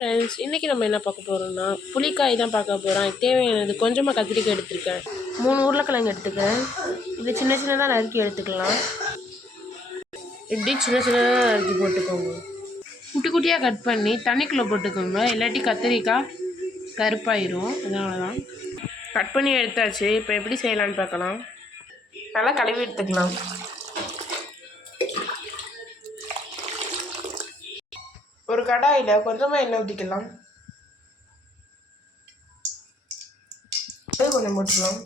Friends, இன்றைக்கி நம்ம என்ன பார்க்க போகிறோம்னா புளிக்காய் தான் பார்க்க போகிறோம். அதுக்கு தேவையானது கொஞ்சமாக கத்திரிக்காய் எடுத்துருக்கேன், 3 உருளைக்கிழங்கு எடுத்துக்கிறேன். இது சின்ன சின்னதாக நறுக்கி எடுத்துக்கலாம். இப்படி சின்ன சின்னதாக நறுக்கி போட்டுக்கோங்க. குட்டி குட்டியாக கட் பண்ணி தண்ணிக்குள்ளே போட்டுக்கோங்க, இல்லாட்டி கத்திரிக்காய் கருப்பாயிரும். அதனால தான் கட் பண்ணி எடுத்தாச்சு. இப்போ எப்படி செய்யலான்னு பார்க்கலாம். நல்லா கழுவி எடுத்துக்கலாம். ஒரு கடாயில் கொஞ்சமாக எண்ணெய் ஊற்றிக்கலாம். கொஞ்சம் போட்டுக்கலாம்.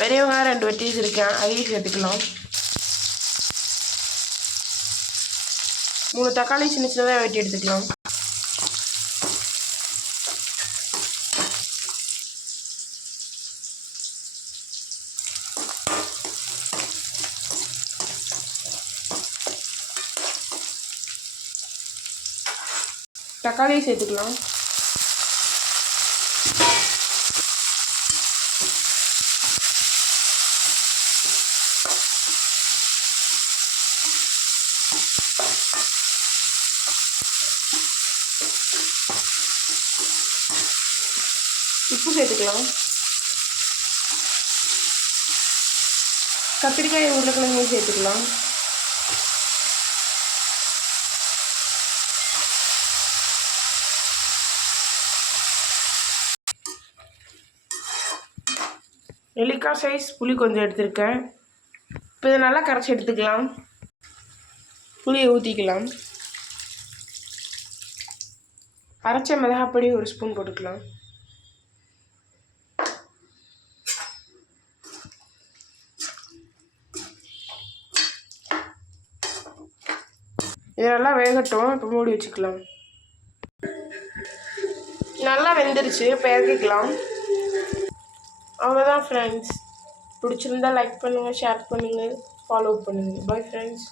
பெரிய வெங்காயம் 2 வெட்டி வச்சுருக்கேன், அதையும் சேர்த்துக்கலாம். 3 தக்காளி சின்ன சின்னதாக வெட்டி எடுத்துக்கலாம். தக்காளியை சேர்த்துக்கலாம். உப்பு சேர்த்துக்கலாம். கத்திரிக்காய் உருளைக்கிழங்கையும் சேர்த்துக்கலாம். நெல்லிக்காய் சைஸ் புளி கொஞ்சம் எடுத்துருக்கேன். இப்போ இதை நல்லா கரைச்சி எடுத்துக்கலாம். புளியை ஊற்றிக்கலாம். அரைச்ச மிளகாப்பொடி 1 ஸ்பூன் போட்டுக்கலாம். இது நல்லா வேகட்டும். இப்போ மூடி வச்சுக்கலாம். நல்லா வெந்துருச்சு. இப்போ இறக்கிக்கலாம். அவ்வளோதான் ஃப்ரெண்ட்ஸ். பிடிச்சிருந்தா லைக் பண்ணுங்கள், ஷேர் பண்ணுங்கள், ஃபாலோ பண்ணுங்கள். Bye friends.